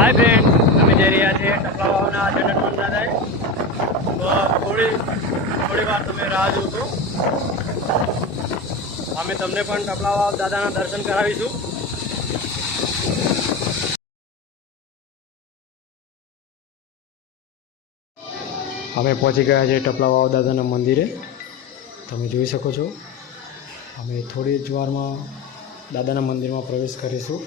Hi friend, અમે જઈ રહ્યા છીએ ટપલા વાવના જનરલ દાદા તો થોડી વાર તમે રાહ જોશો. અમે તમને પણ ટપલા વાવ દાદાના દર્શન કરાવીશું. અમે પહોંચી ગયા છીએ ટપલા વાવ દાદાના મંદિરે. તમે જોઈ શકો છો. અમે થોડી જ વારમાં દાદાના મંદિરમાં પ્રવેશ કરીશું.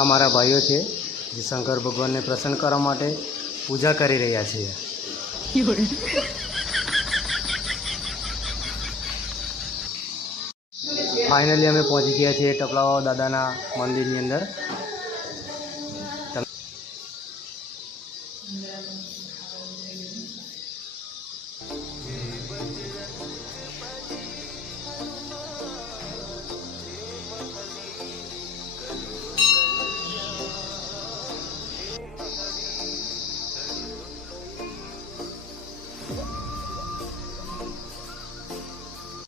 આ મારા ભાઈઓ છે જે શંકર ભગવાનને પ્રસન્ન કરવા માટે પૂજા કરી રહ્યા છે. ફાઇનલી અમે પહોંચી ગયા છીએ ટપલા વાવ દાદાના મંદિરની અંદર.